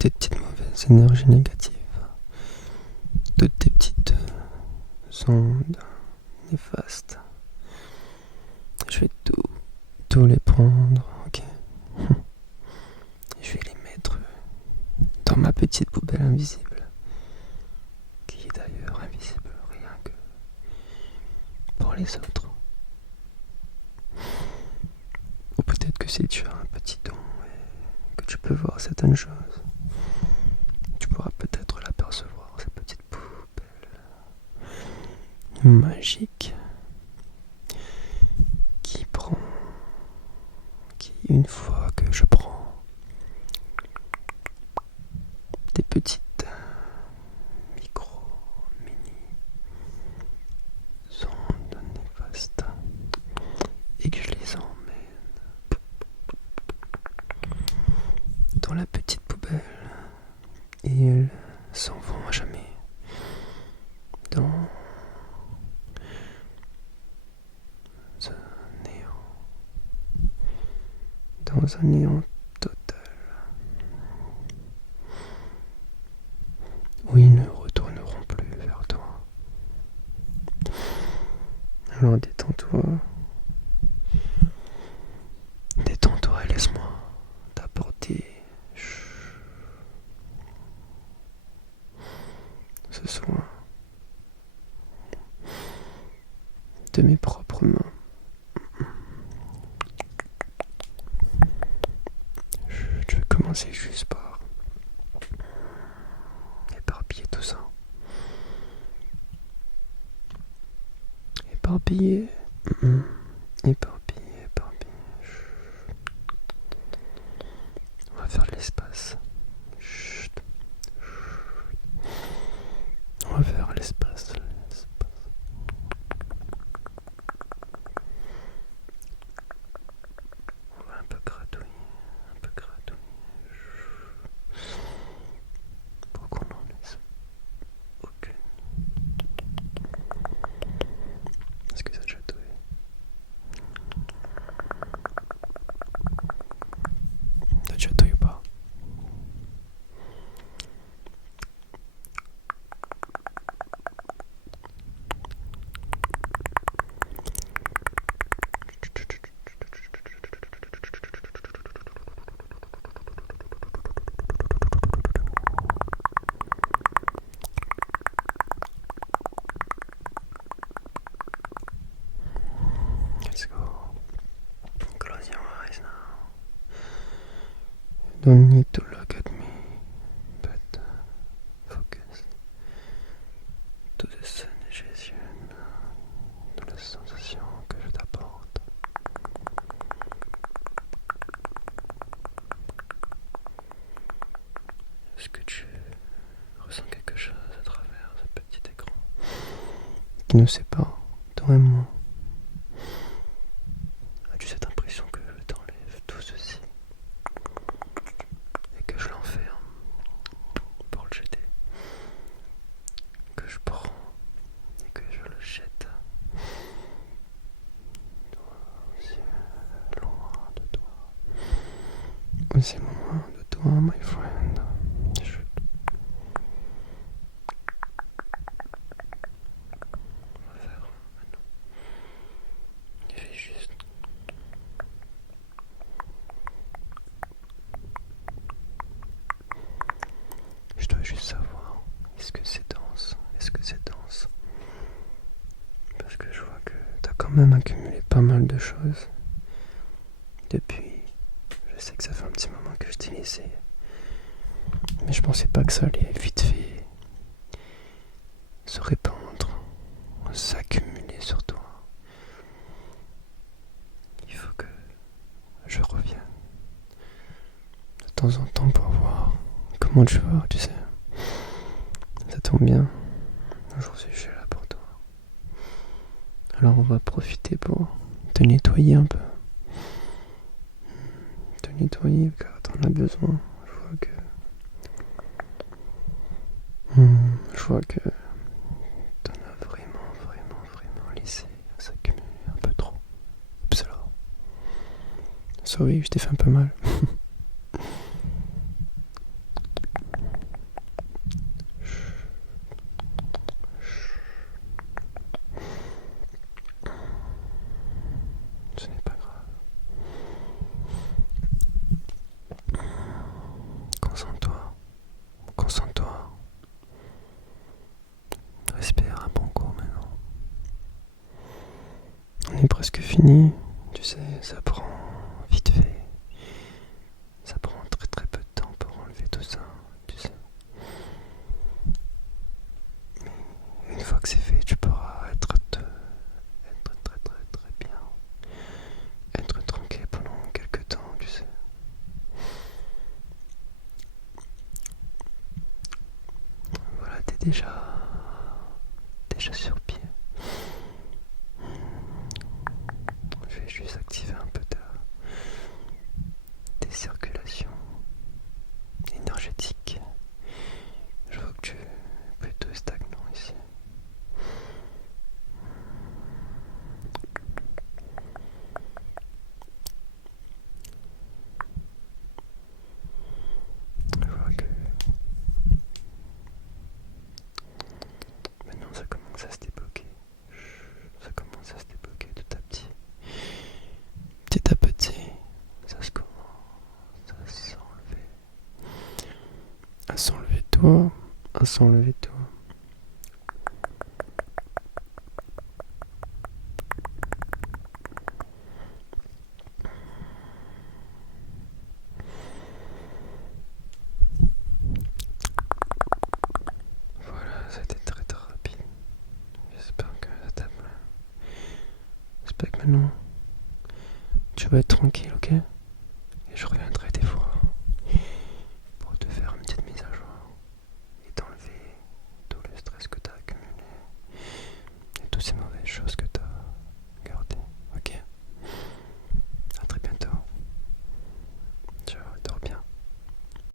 tes petites mauvaises énergies négatives, toutes tes petites ondes néfastes. Je vais tout les prendre, ok. Je vais les mettre dans ma petite poubelle invisible, qui est d'ailleurs invisible rien que pour les autres. Ou peut-être que si tu as un petit don et que tu peux voir certaines choses, tu pourras peut-être l'apercevoir, cette petite poubelle magique qui une fois que je prends des petites mini ondes néfastes et que je les emmène dans la petite poubelle et elles s'en vont à jamais dans un néant total où ils ne retourneront plus vers toi. Alors détends-toi et laisse-moi t'apporter ce soin de mes propres mains. Je vais commencer juste par éparpiller tout ça. Éparpiller. On va faire de l'espace. On va faire l'espace. On va un peu gratouiller. Pour qu'on n'en laisse aucune. Est-ce que ça chatouille? Ça chatouille ou pas? Let's go. Close your eyes now. You don't need to look at me, but focus to the sensation, de la sensation que je t'apporte. Est-ce que tu ressens quelque chose à travers ce petit écran qui nous sépare, toi et moi? As-tu cette impression que je t'enlève tout ceci et que je l'enferme pour le jeter, que je prends et que je le jette aussi loin de toi, aussi loin de toi, my friend? On va faire maintenant. Il fait juste. Je dois juste savoir, est-ce que c'est dense? Parce que je vois que t'as quand même accumulé pas mal de choses depuis. Je sais que ça fait un petit moment que je t'ai laissé, mais je pensais pas que ça allait vite fait se répandre, s'accumuler sur toi. Il faut que je revienne de temps en temps pour voir comment tu vas, tu sais. Ça tombe bien, aujourd'hui je suis là pour toi. Alors on va profiter pour te nettoyer un peu. Te nettoyer car t'en as besoin. Je vois que t'en as vraiment laissé s'accumuler un peu trop. Oups alors. Sorry, je t'ai fait un peu mal. fini. Tu sais, ça prend vite fait. Ça prend très très peu de temps pour enlever tout ça, tu sais. Mais une fois que c'est fait, tu pourras être très très très bien. Être tranquille pendant quelques temps, tu sais. Voilà, t'es déjà sur pied. Je vais juste activer un peu tes circulations énergétiques. Je vois que tu es plutôt stagnant ici. Je vois que maintenant ça commence à se débloquer. Ça commence à se débloquer tout à petit. Petit à petit, ça se commence à s'enlever. À s'enlever toi. À s'enlever toi. Voilà, ça a été très très rapide. J'espère que ça t'a plu. J'espère que maintenant tu vas être tranquille, ok? Et je reviendrai